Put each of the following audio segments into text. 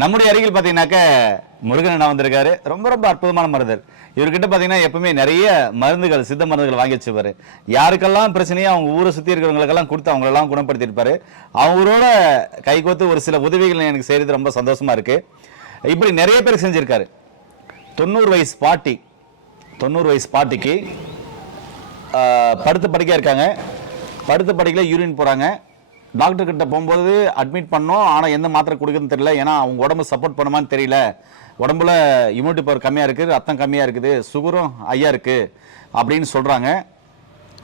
நம்முடைய அருகில் பார்த்தீங்கன்னாக்க முருகன் அண்ணா வந்திருக்காரு. ரொம்ப ரொம்ப அற்புதமான மருந்தர் இவர்கிட்ட பார்த்தீங்கன்னா எப்பவுமே நிறைய மருந்துகள் சித்த மருந்துகள் வாங்கி வச்சுப்பாரு. யாருக்கெல்லாம் பிரச்சனையோ அவங்க ஊரை சுற்றி இருக்கிறவங்களுக்கெல்லாம் கொடுத்து அவங்களெல்லாம் குணப்படுத்தியிருப்பாரு. அவங்களோட கைகோத்து ஒரு சில உதவிகள் எனக்கு செய்கிறது ரொம்ப சந்தோஷமா இருக்கு. இப்படி நிறைய பேர் செஞ்சிருக்காரு. தொண்ணூறு வயசு பாட்டி தொண்ணூறு வயசு பாட்டிக்கு படுத்து படுக்கையாக இருக்காங்க. படுத்த படுக்கையில் யூரின் போகிறாங்க டாக்டர் கிட்ட போகும்போது அட்மிட் பண்ணோம். ஆனால் எந்த மாத்திரை கொடுக்குதுன்னு தெரியல. ஏன்னா அவங்க உடம்பு சப்போர்ட் பண்ணுமான்னு தெரியல. உடம்புல இம்யூனிட்டி பவர் கம்மியாக இருக்குது ரத்தம் கம்மியாக இருக்குது சுகரும் ஐயா இருக்குது அப்படின்னு சொல்கிறாங்க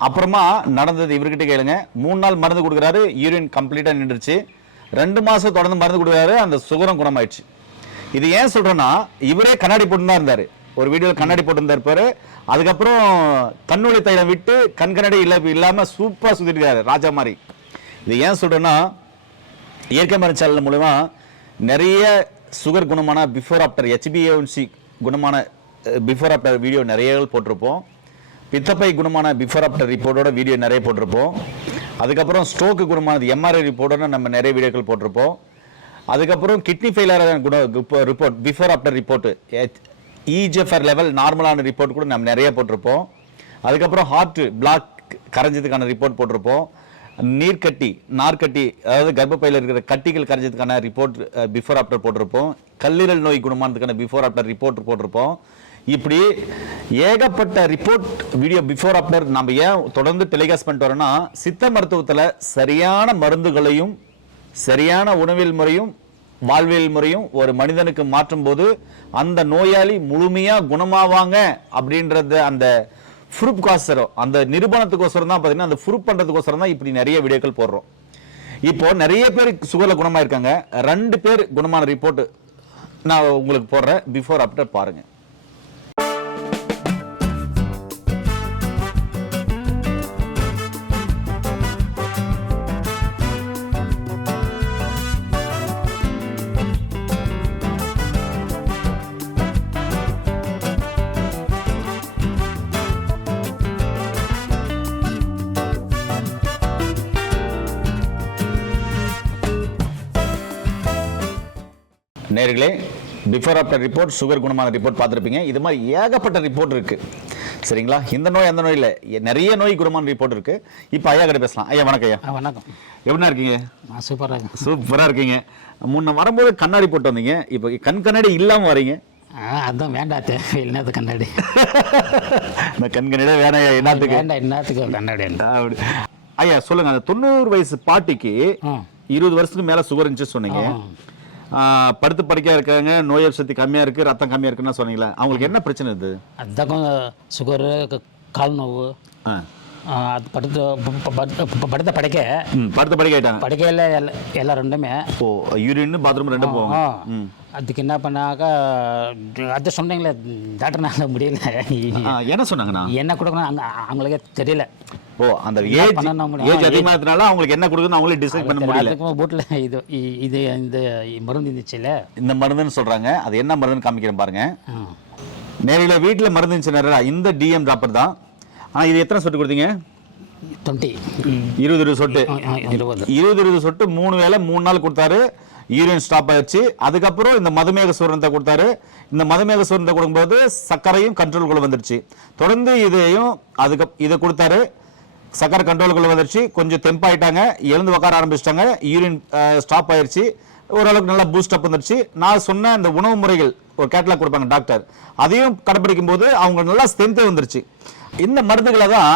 அப்புறமா நடந்தது இவர்கிட்ட கேளுங்க. மூணு நாள் மருந்து கொடுக்குறாரு யூரின் கம்ப்ளீட்டாக நின்றுச்சு ரெண்டு மாதம் தொடர்ந்து மருந்து கொடுக்குறாரு அந்த சுகரம் குணமாயிடுச்சு. இது ஏன் சொல்கிறேன்னா இவரே கண்ணாடி போட்டு தான் இருந்தார். ஒரு வீடியோவில் கண்ணாடி போட்டு பேர். அதுக்கப்புறம் கண்ணொளி தைலம் விட்டு கண் கண்ணாடி இல்லை இல்லாமல் சூப்பராக சுற்றிருக்காரு ராஜா மாதிரி. இது ஏன் சொல்கிறேன்னா இயற்கை மருந்து சேனல் மூலமா நிறைய சுகர் குணமான பிஃபோர் ஆஃப்டர் ஹெச்பிஏன்சி குணமான பிஃபோர் ஆஃப்டர் வீடியோ நிறைய போட்டிருப்போம். பித்தப்பை குணமான பிஃபோர் ஆஃப்டர் ரிப்போர்ட்டோட வீடியோ நிறைய போட்டிருப்போம். அதுக்கப்புறம் ஸ்ட்ரோக்கு குணமானது எம்ஆர்ஐ ரிப்போர்ட்டோட நம்ம நிறைய வீடியோக்கள் போட்டிருப்போம். அதுக்கப்புறம் கிட்னி ஃபெயிலியர் குண report before after report EGFR level நார்மலான ரிப்போர்ட் கூட நம்ம நிறைய போட்டிருப்போம். அதுக்கப்புறம் ஹார்ட் பிளாக் கரைஞ்சதுக்கான ரிப்போர்ட் போட்டிருப்போம். நீர்க்கட்டி நார்க்கட்டி அதாவது கர்ப்பப்பையில் இருக்கிற கட்டிகள் கரைஞ்சதுக்கான ரிப்போர்ட் பிஃபோர் ஆஃப்டர் போட்டிருப்போம். கல்லீரல் நோய் குணமானதுக்கான பிஃபோர் ஆஃப்டர் ரிப்போர்ட் போட்டிருப்போம். இப்படி ஏகப்பட்ட ரிப்போர்ட் வீடியோ பிஃபோர் ஆஃப்டர் நம்ம ஏன் தொடர்ந்து டெலிகாஸ்ட் பண்ணிட்டு வரோம்னா சித்த மருத்துவத்தில் சரியான மருந்துகளையும் சரியான உணவியல் முறையும் வாழ்வியல் முறையும் ஒரு மனிதனுக்கு மாற்றும் போது அந்த நோயாளி முழுமையாக குணமாவாங்க அப்படின்றது அந்த ப்ரூப் கோசரம் அந்த நிரூபணத்துக்கோசரம் தான் பார்த்தீங்கன்னா அந்த ப்ரூப் பண்ணுறதுக்கோசரம் தான் இப்படி நிறைய வீடியோக்கள் போடுறோம். இப்போ நிறைய பேர் குணமாக குணமாயிருக்காங்க. ரெண்டு பேர் குணமான ரிப்போர்ட் நான் உங்களுக்கு போடுறேன். பிஃபோர் ஆஃப்டர் பாருங்கள் நேர்களே பிஃபோர் ஆஃப்டர் ரிப்போர்ட் சுகர் குணமான ரிப்போர்ட் பார்த்துருப்பீங்க. இது மாதிரி ஏகப்பட்ட ரிப்போர்ட் இருக்கு. சரிங்களா? இந்த நோய் அந்த நோய் இல்லை. நிறைய நோய் குணமான ரிப்போர்ட் இருக்கு. இப்போ ஐயா கிட்ட பேசலாம். ஐயா வணக்கம் ஐயா. வணக்கம். எப்படின்னா இருக்கீங்க? நான் சூப்பராக சூப்பராக இருக்கீங்க. முன்ன வரும்போது கண்ணாடி போட்டு வந்தீங்க. இப்போ கண் கண்ணாடி இல்லாமல் வரீங்க. அதான் வேண்டாத்தே. என்னது கண்ணாடி. இந்த கண் கண்ணாடி வேணாம் என்னத்துக்கு? வேண்டாம் என்னத்துக்கு கண்ணாடி அப்படி. ஐயா சொல்லுங்க. அந்த தொண்ணூறு வயசு பாட்டிக்கு இருபது வருஷத்துக்கு மேல சுகர் இருந்துச்சு சொன்னீங்க. படுத்து படுக்கையா இருக்காங்க நோய் சக்தி கம்மியா இருக்கு ரத்தம் கம்மியா இருக்குன்னு சொன்னீங்களா அவங்களுக்கு என்ன பிரச்சனை இது? அதுதான் சுகரு கால் நோவு படுத்து படுத்த படைக்க. படுத்த படுக்கை படுக்கையில் எல்லாம் எல்லாம் ரெண்டுமே. ஓ யூரின் பாத்ரூம் ரெண்டும் போவாங்க. ஆ. ம். அதுக்கு என்ன பண்ணாக்கா அது சொன்னீங்களே டாக்டர்னால முடியல. என்ன சொன்னாங்கண்ணா? என்ன கொடுக்கணும் அங்க அவங்களுக்கே தெரியல. ஓ அந்த ஏஜ்? ஏஜ் ஆ, அதிகமானதுனால அவங்களுக்கு என்ன கொடுக்குன்னு அவங்களே டிசைட் பண்ண முடியல. வீட்டில் இது இது இந்த மருந்து இருந்துச்சுல்ல? இந்த மருந்துன்னு சொல்றாங்க. அது என்ன மருந்துன்னு காமிக்கிறேன் பாருங்க. நேரில வீட்டுல மருந்து இருந்துச்சு இந்த டிஎம் ட்ராப்பர் தான். ஆனா இது எத்தனை சொட்டு கொடுத்தீங்க? டுவெண்ட்டி இருபது இருபது சொட்டு. இருபது. இருபது சொட்டு மூணு வேளை மூணு நாள் கொடுத்தாரு. யூரின் ஸ்டாப் ஆயிடுச்சு. அதுக்கப்புறம் இந்த மதுமேக சூரணத்தை கொடுத்தாரு. இந்த மதுமேக சூரணத்தை கொடுக்கும்போது சர்க்கரையும் கண்ட்ரோலுக்குள்ள வந்துருச்சு. தொடர்ந்து இதையும் அதுக்கு இதை கொடுத்தாரு. சர்க்கரை கண்ட்ரோலுக்குள்ள வந்துருச்சு கொஞ்சம் தெம்பாயிட்டாங்க எழுந்து உட்கார ஆரம்பிச்சிட்டாங்க யூரின் ஸ்டாப் ஆயிடுச்சு ஓரளவுக்கு நல்லா பூஸ்ட் அப் வந்துருச்சு. நான் சொன்ன அந்த உணவு முறைகள் ஒரு கேட்டலாக் கொடுப்பாங்க டாக்டர் அதையும் கடைப்பிடிக்கும் போது அவங்க நல்லா ஸ்ட்ரென்த்தே வந்துருச்சு. இந்த மருந்துகளை தான்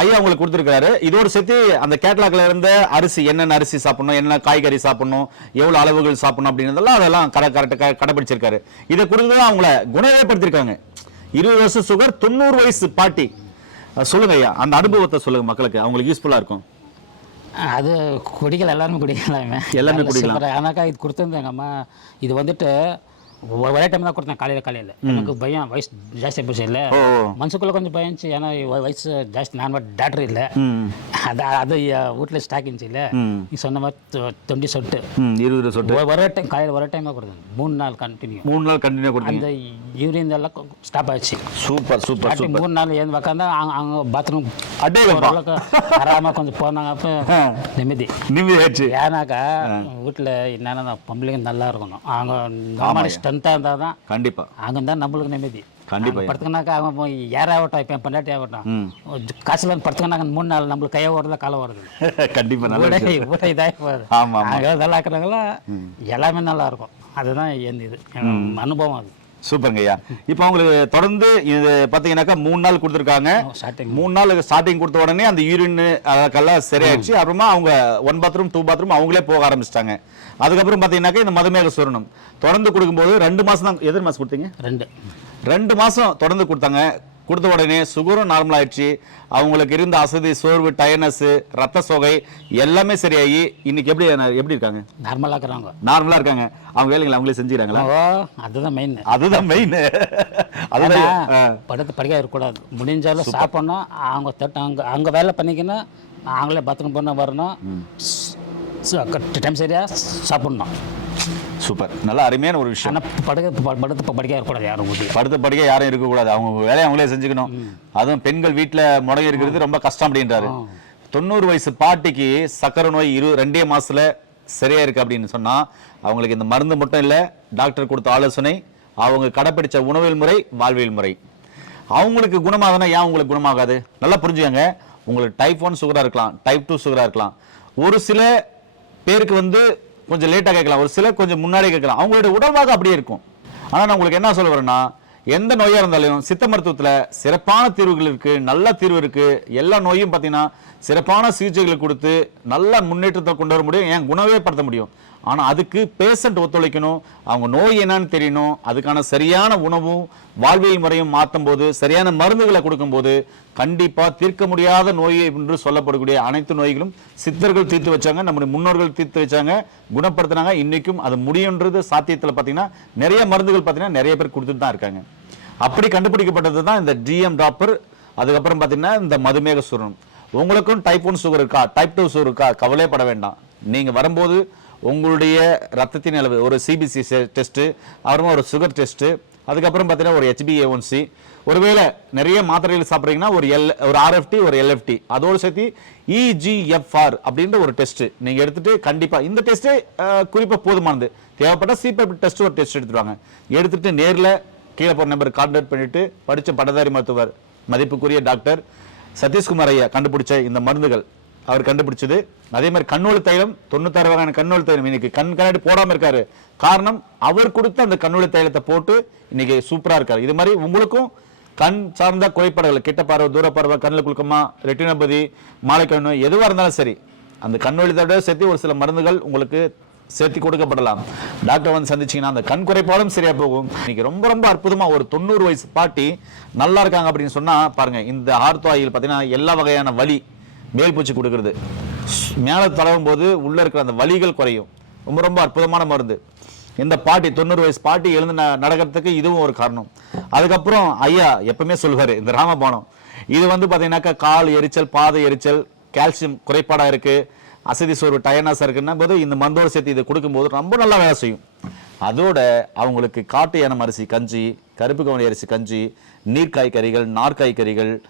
ஐயா உங்களுக்கு கொடுத்துருக்காரு இதோடு சேர்த்து அந்த கேட்டலாக்ல இருந்த அரிசி என்னென்ன அரிசி சாப்பிடணும் என்ன காய்கறி சாப்பிடணும் எவ்வளோ அளவுகள் சாப்பிடணும் அப்படின்றதெல்லாம் அதெல்லாம் கரெக்ட் கரெக்டாக கடைபிடிச்சிருக்காரு இதை குறித்து தான் அவங்கள குணவேப்படுத்திருக்காங்க. இருபது வருஷம் சுகர் தொண்ணூறு வயசு பாட்டி. சொல்லுங்க ஐயா. அந்த அனுபவத்தை சொல்லுங்க மக்களுக்கு. அவங்களுக்கு யூஸ்ஃபுல்லா இருக்கும். அது குடிக்கலாம் எல்லாருமே குடிக்கலாமே. எல்லாருமே நல்ல குடிக்கலாம். ஆனாக்கா இது கொடுத்துருந்து எங்கள் அம்மா. இது வந்துட்டு ஒரே டைம் தான் கொடுத்தேன் காலையில் காலையில். எனக்கு பயம் வயசு ஜாஸ்தி போச்சு இல்லை. மனசுக்குள்ளே கொஞ்சம் பயந்துச்சு ஏன்னா வ- வயசு ஜாஸ்தி நான் டாக்டர் இல்லை. அது அது வீட்டில் ஸ்டாக் இருந்துச்சு இல்லை. நீ சொன்ன மாதிரி தொண்டி சொட்டு. இருபது சொட்டு. ஒரே டைம் காலையில் ஒரே டைம் தான் கொடுத்தேன். மூணு நாள் கண்டினியூ மூணு நாள் கண்டினியூ கொடுத்தீங்க. அந்த யூரின் எல்லாம் ஸ்டாப் ஆச்சு. சூப்பர் சூப்பர் மூணு நாள் ஏன் உக்காந்தா அங்கே பாத்ரூம் அடேங்கப்பா ஓரளவுக்கு கொஞ்சம் போனாங்க அப்போ நிம்மதி. நிம்மதி ஆச்சு ஏன்னாக்கா வீட்டில் என்னென்ன பொம்பளைங்க நல்லா இருக்கணும். அவங்க இந்த ஸ்ட்ரென்த்தாக இருந்தால் தான் கண்டிப்பா. அங்கே தான் நம்மளுக்கு நிம்மதி. கண்டிப்பா. படுத்துக்கனாக்கா அவன் யாராகட்டும் இப்போ பொண்டாட்டி ஆகட்டும் காசுல படுத்துக்கனாக்க மூணு நாள் நம்மளுக்கு கையை ஓடுறதா காலை ஓடுறது. கண்டிப்பா நல்ல ஊட இதாகி போகுது. ஆமா ஆமா அங்கே நல்லா இருக்கிறவங்களா எல்லாமே நல்லா இருக்கும். அதுதான் என் இது. அனுபவம் அது. சூப்பருங்க ஐயா. இப்போ அவங்களுக்கு தொடர்ந்து இது பார்த்தீங்கன்னாக்கா மூணு நாள் கொடுத்துருக்காங்க. மூணு நாள் ஸ்டார்டிங் கொடுத்த உடனே அந்த யூரின் அதற்கெல்லாம் சரியாயிடுச்சு அப்புறமா அவங்க ஒன் பாத்ரூம் டூ பாத்ரூம் அவங்களே போக ஆரம்பிச்சிட்டாங்க. அதுக்கப்புறம் பார்த்தீங்கன்னாக்கா இந்த மதுமேக சுரணம். தொடர்ந்து கொடுக்கும்போது ரெண்டு மாசம் தான் எதிர் மாசம் கொடுத்தீங்க? ரெண்டு. ரெண்டு மாசம் தொடர்ந்து கொடுத்தாங்க. கொடுத்த உடனே சுகரும் நார்மல் ஆயிடுச்சு. அவங்களுக்கு இருந்த அசதி சோர்வு டயர்னஸ் ரத்த சோகை எல்லாமே சரியாகி இன்னைக்கு எப்படி எப்படி இருக்காங்க? நார்மலாக இருக்கிறவங்க. நார்மலா இருக்காங்க. அவங்க வேலைகளை அவங்களே செஞ்சுக்கிறாங்களா? அதுதான் மெயின் அதுதான் மெயின் அதுதான். படுத்து படிக்க இருக்கக்கூடாது. முடிஞ்சாலும் சாப்பிடணும். அவங்க தட்டு அங்கே அங்கே வேலை பண்ணிக்கணும். அவங்களே பாத்ரூம் பண்ண வரணும். டைம் சரியாக சாப்பிடணும். சூப்பர். நல்ல அருமையான ஒரு விஷயம். படுக்க படுத்து படிக்க இருக்கக்கூடாது யாரும் படுத்த படிக்க யாரும் இருக்கக்கூடாது. அவங்க வேலையை அவங்களே செஞ்சுக்கணும். அதுவும் பெண்கள் வீட்டுல முடங்கி இருக்கிறது ரொம்ப கஷ்டம் அப்படின்றாரு. தொண்ணூறு வயசு பாட்டிக்கு சக்கரை நோய் இரு ரெண்டே மாசத்துல சரியா இருக்கு அப்படின்னு சொன்னா அவங்களுக்கு இந்த மருந்து மட்டும் இல்ல டாக்டர் கொடுத்த ஆலோசனை அவங்க கடைப்பிடிச்ச உணவியல் முறை வாழ்வியல் முறை. அவங்களுக்கு குணமாகனா ஏன் உங்களுக்கு குணமாகாது? நல்லா புரிஞ்சுக்கங்க. உங்களுக்கு டைப் ஒன் சுகரா இருக்கலாம் டைப் டூ சுகரா இருக்கலாம். ஒரு சில பேருக்கு வந்து கொஞ்சம் லேட்டாக கேட்கலாம். ஒரு சிலர் கொஞ்சம் முன்னாடியே கேட்கலாம். அவங்களுடைய உடல்வாக அப்படியே இருக்கும். ஆனால் நான் உங்களுக்கு என்ன சொல்ல வரேன்னா எந்த நோயாக இருந்தாலும் சித்த மருத்துவத்தில் சிறப்பான தீர்வுகள் இருக்குது நல்ல தீர்வு இருக்குது எல்லா நோயும் பார்த்தீங்கன்னா சிறப்பான சிகிச்சைகளை கொடுத்து நல்ல முன்னேற்றத்தை கொண்டு வர முடியும். ஏன்? குணவே படுத்த முடியும். ஆனால் அதுக்கு பேஷண்ட் ஒத்துழைக்கணும். அவங்க நோய் என்னன்னு தெரியணும். அதுக்கான சரியான உணவும் வாழ்வியல் முறையும் மாற்றும் போது சரியான மருந்துகளை கொடுக்கும்போது கண்டிப்பாக தீர்க்க முடியாத நோய் என்று சொல்லப்படக்கூடிய அனைத்து நோய்களும் சித்தர்கள் தீர்த்து வச்சாங்க. நம்முடைய முன்னோர்கள் தீர்த்து வச்சாங்க. குணப்படுத்தினாங்க. இன்றைக்கும் அது முடியுன்றது சாத்தியத்தில் பார்த்தீங்கன்னா நிறைய மருந்துகள் பார்த்தீங்கன்னா நிறைய பேர் கொடுத்துட்டு தான் இருக்காங்க. அப்படி கண்டுபிடிக்கப்பட்டது தான் இந்த டிஎம் டாப்பர் அதுக்கப்புறம் பார்த்தீங்கன்னா இந்த மதுமேக சுரணம் உங்களுக்கும் டைப் ஒன் சுகர் இருக்கா? டைப் டூ சுகர் இருக்கா? கவலைப்பட வேண்டாம். நீங்கள் வரும்போது உங்களுடைய ரத்தத்தின் அளவு ஒரு சிபிசி டெஸ்ட்டு அப்புறமா ஒரு சுகர் டெஸ்ட்டு அதுக்கப்புறம் பார்த்தீங்கன்னா ஒரு ஹெச்பிஏஒன்சி ஒருவேளை நிறைய மாத்திரைகள் சாப்பிட்றீங்கன்னா ஒரு எல் ஒரு ஆர்எஃப்டி ஒரு எல்எஃப்டி அதோடு சேர்த்து இஜிஎஃப்ஆர் அப்படின்ற ஒரு டெஸ்ட் நீங்கள் எடுத்துட்டு கண்டிப்பாக இந்த டெஸ்ட்டே குறிப்பாக போதுமானது. தேவைப்பட்ட சிபிஎப் டெஸ்ட் ஒரு டெஸ்ட் எடுத்துருவாங்க எடுத்துட்டு நேரில் கீழே போகிற நம்பர் கான்டாக்ட் பண்ணிட்டு படித்த பட்டதாரி மருத்துவர் மதிப்புக்குரிய டாக்டர் சதீஷ்குமார் ஐயா கண்டுபிடிச்ச இந்த மருந்துகள். அவர் கண்டுபிடிச்சது. அதே மாதிரி கண்ணொளி தைலம் தொண்ணூத்தாறு வகையான கண்ணொளி தைலம் இன்னைக்கு கண் கண்ணாடி போடாமல் இருக்காரு. காரணம் அவர் கொடுத்த அந்த கண்ணொளி தைலத்தை போட்டு இன்னைக்கு சூப்பராக இருக்காரு. இது மாதிரி உங்களுக்கும் கண் சார்ந்த குறைபாடுகள் கிட்ட பார்வை தூர பார்வை கண்ணில் குழுக்கமா ரெட்டினபதி மாலைக்கண் நோய் இருந்தாலும் சரி அந்த கண்ணொழித்தோட சேர்த்து ஒரு சில மருந்துகள் உங்களுக்கு சேர்த்து கொடுக்கப்படலாம். டாக்டர் வந்து சந்திச்சீங்கன்னா அந்த கண் குறைபாடும் சரியா போகும். இன்னைக்கு ரொம்ப ரொம்ப அற்புதமாக ஒரு தொண்ணூறு வயசு பாட்டி நல்லா இருக்காங்க அப்படின்னு சொன்னால் பாருங்க இந்த ஆர்த்தோ ஆயில் பார்த்தீங்கன்னா எல்லா வகையான வலி மேல் பூச்சி கொடுக்கறது. மேலே தடவும் போது உள்ளே இருக்கிற அந்த வலிகள் குறையும். ரொம்ப ரொம்ப அற்புதமான மருந்து. இந்த பாட்டி தொண்ணூறு வயசு பாட்டி எழுந்து ந- நடக்கிறதுக்கு இதுவும் ஒரு காரணம். அதுக்கப்புறம் ஐயா எப்பவுமே சொல்லுவாரு இந்த ராமபானம். இது வந்து பார்த்தீங்கன்னாக்கா கால் எரிச்சல் பாதை எரிச்சல் கால்சியம் குறைபாடாக இருக்குது அசதி சோர்வு டயர்னஸ் இருக்குன்னா போது இந்த மருந்தோடு சேர்த்து இதை கொடுக்கும்போது ரொம்ப நல்லா வேலை செய்யும். அதோட அவங்களுக்கு காட்டு யானம் அரிசி கஞ்சி கருப்பு கவனி அரிசி கஞ்சி நீர்க்காய் கறிகள் நார்க்காய் கறிகள்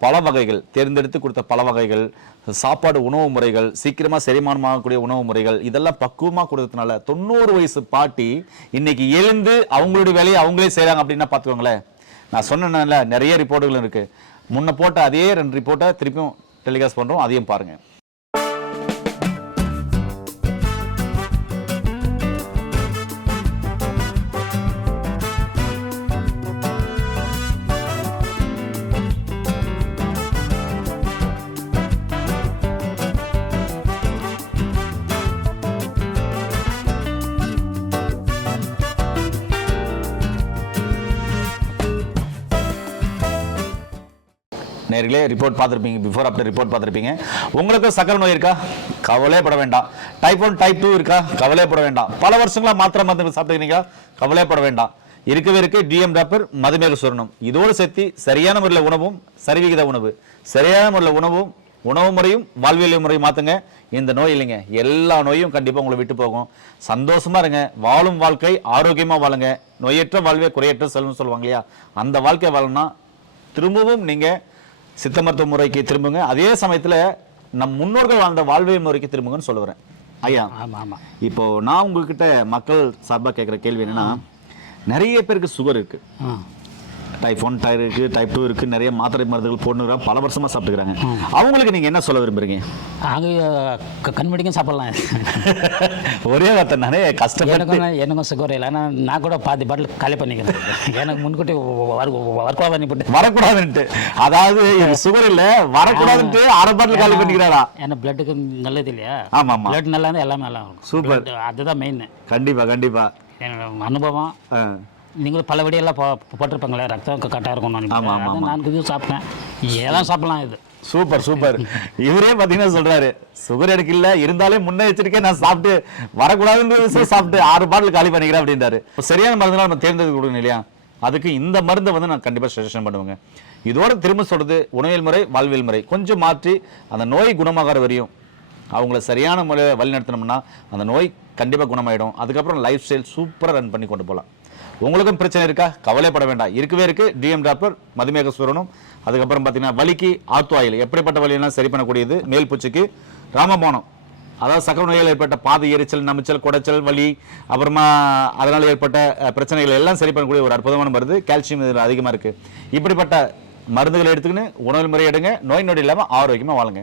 பல வகைகள் தேர்ந்தெடுத்து கொடுத்த பல வகைகள் சாப்பாடு உணவு முறைகள் சீக்கிரமாக செரிமானமாகக்கூடிய உணவு முறைகள் இதெல்லாம் பக்குவமாக கொடுத்ததுனால தொண்ணூறு வயசு பாட்டி இன்னைக்கு எழுந்து அவங்களுடைய வேலையை அவங்களே செய்கிறாங்க அப்படின்னா பார்த்துக்கோங்களேன். நான் சொன்னேன்ல நிறைய ரிப்போர்ட்டுகள் இருக்குது முன்ன போட்ட அதே ரெண்டு ரிப்போர்ட்டை திருப்பியும் டெலிகாஸ்ட் பண்ணுறோம் அதையும் பாருங்கள் நேர்களே ரிப்போர்ட் பார்த்துருப்பீங்க பிஃபோர் ஆஃப்டர் ரிப்போர்ட் பார்த்துருப்பீங்க. உங்களுக்கு சக்கரை நோய் இருக்கா? கவலைப்பட வேண்டாம். டைப் ஒன் டைப் டூ இருக்கா? கவலைப்பட வேண்டாம். பல வருஷங்களா மாத்திரை மருந்து சாப்பிட்டுக்கிறீங்களா? கவலைப்பட வேண்டாம். இருக்கவே இருக்கு டிஎம் டாப்பர் மதுமேக சுரணம். இதோடு சேர்த்து சரியான முறையில் உணவும் சரிவிகித உணவு. சரியான முறையில் உணவும் உணவு முறையும் வாழ்வியல் முறையும் மாத்துங்க. இந்த நோய் இல்லைங்க. எல்லா நோயும் கண்டிப்பாக உங்களை விட்டு போகும். சந்தோஷமா இருங்க. வாழும் வாழ்க்கை ஆரோக்கியமாக வாழுங்க. நோயற்ற வாழ்வே குறையற்ற செல்வம் சொல்லுவாங்க இல்லையா? அந்த வாழ்க்கை வாழணும்னா திரும்பவும் நீங்கள் சித்த மருத்துவ முறைக்கு திரும்புங்க. அதே சமயத்துல நம் முன்னோர்கள் வாழ்ந்த வாழ்வியல் முறைக்கு திரும்புங்கன்னு சொல்ல வரேன் ஐயா? ஆமாம் ஆமாம் இப்போ நான் உங்ககிட்ட மக்கள் சார்பா கேட்குற கேள்வி என்னன்னா நிறைய பேருக்கு சுகர் இருக்கு. ஆ. டைப் ஒன் டைப் இருக்கு டைப் டூ இருக்கு நிறைய மாத்திரை மருந்துகள் போட்டு பல வருஷமா சாப்பிட்டுக்கிறாங்க. அவங்களுக்கு நீங்க என்ன சொல்ல விரும்புறீங்க? அங்கே கண்மடிக்கும் சாப்பிடலாம். ஒரே வார்த்தை நானே கஷ்டப்பட்டு. எனக்கும் சுகர் இல்லை ஆனால் நான் கூட பாதி பாட்டில் காலி பண்ணிக்கிறேன். எனக்கு முன்கூட்டி ஒர்க் பண்ணி போட்டு வரக்கூடாதுன்ட்டு. அதாவது சுகர் இல்ல வரக்கூடாதுன்ட்டு அரை பாட்டில் காலி பண்ணிக்கிறாரா? ஏன்னா பிளட்டுக்கு நல்லது இல்லையா? ஆமா ஆமா பிளட் நல்லா இருந்தால் எல்லாமே நல்லா இருக்கும். Blood அதுதான் மெயின் கண்டிப்பா கண்டிப்பா. என்னோட அனுபவம். ஆ. நீங்களும் பல விடியெல்லாம் போ போட்டிருப்பாங்களே ரத்தம் கரெக்டாக இருக்கும். நான் இது சாப்பிட்டேன். எல்லாம் சாப்பிடலாம் இது. Super super. இவரே பாத்தீங்கன்னா சொல்றாரு சுகர் எனக்கு இல்ல இருந்தாலே முன்னெச்சரிக்கை நான் சாப்பிட்டு வரக்கூடாதுன்னு சாப்பிட்டு ஆறு பாட்டில் காலி பண்ணிக்கிறேன் அப்படின்றாரு. சரியான மருந்து நம்ம தேர்ந்தெடுத்து கொடுக்கணும் இல்லையா? அதுக்கு இந்த மருந்தை வந்து நான் கண்டிப்பா சஜஷன் பண்ணுவேங்க. இதோட திரும்ப சொல்றது உணவியல் முறை வாழ்வியல் முறை. கொஞ்சம் மாற்றி அந்த நோய் குணமாகிற வரையும் அவங்கள சரியான முறையில் வழி நடத்தினோம்னா அந்த நோய் கண்டிப்பாக குணமாயிடும். அதுக்கப்புறம் லைஃப் ஸ்டைல் சூப்பராக ரன் பண்ணி கொண்டு போகலாம் உங்களுக்கும் பிரச்சனை இருக்கா? கவலைப்பட வேண்டாம். இருக்கவே இருக்கு. டிஎம் டாக்டர் மதுமேக சூரணம் அதுக்கப்புறம் பார்த்தீங்கன்னா வலிக்கு ஆத்து ஆயில். எப்படிப்பட்ட வலியெல்லாம் சரி பண்ணக்கூடியது? மேல் பூச்சிக்கு ராமபானம் அதாவது சக்கர நோயால் ஏற்பட்ட பாதை எரிச்சல் நமைச்சல் குடைச்சல் வலி அப்புறமா அதனால் ஏற்பட்ட பிரச்சனைகள் எல்லாம் சரி பண்ணக்கூடிய ஒரு அற்புதமான மருந்து. கால்சியம் இதில் அதிகமாக இருக்குது இப்படிப்பட்ட மருந்துகளை எடுத்துக்கின்னு உணவு முறை எடுங்க. நோய் நொடி இல்லாமல் ஆரோக்கியமாக வாழுங்க.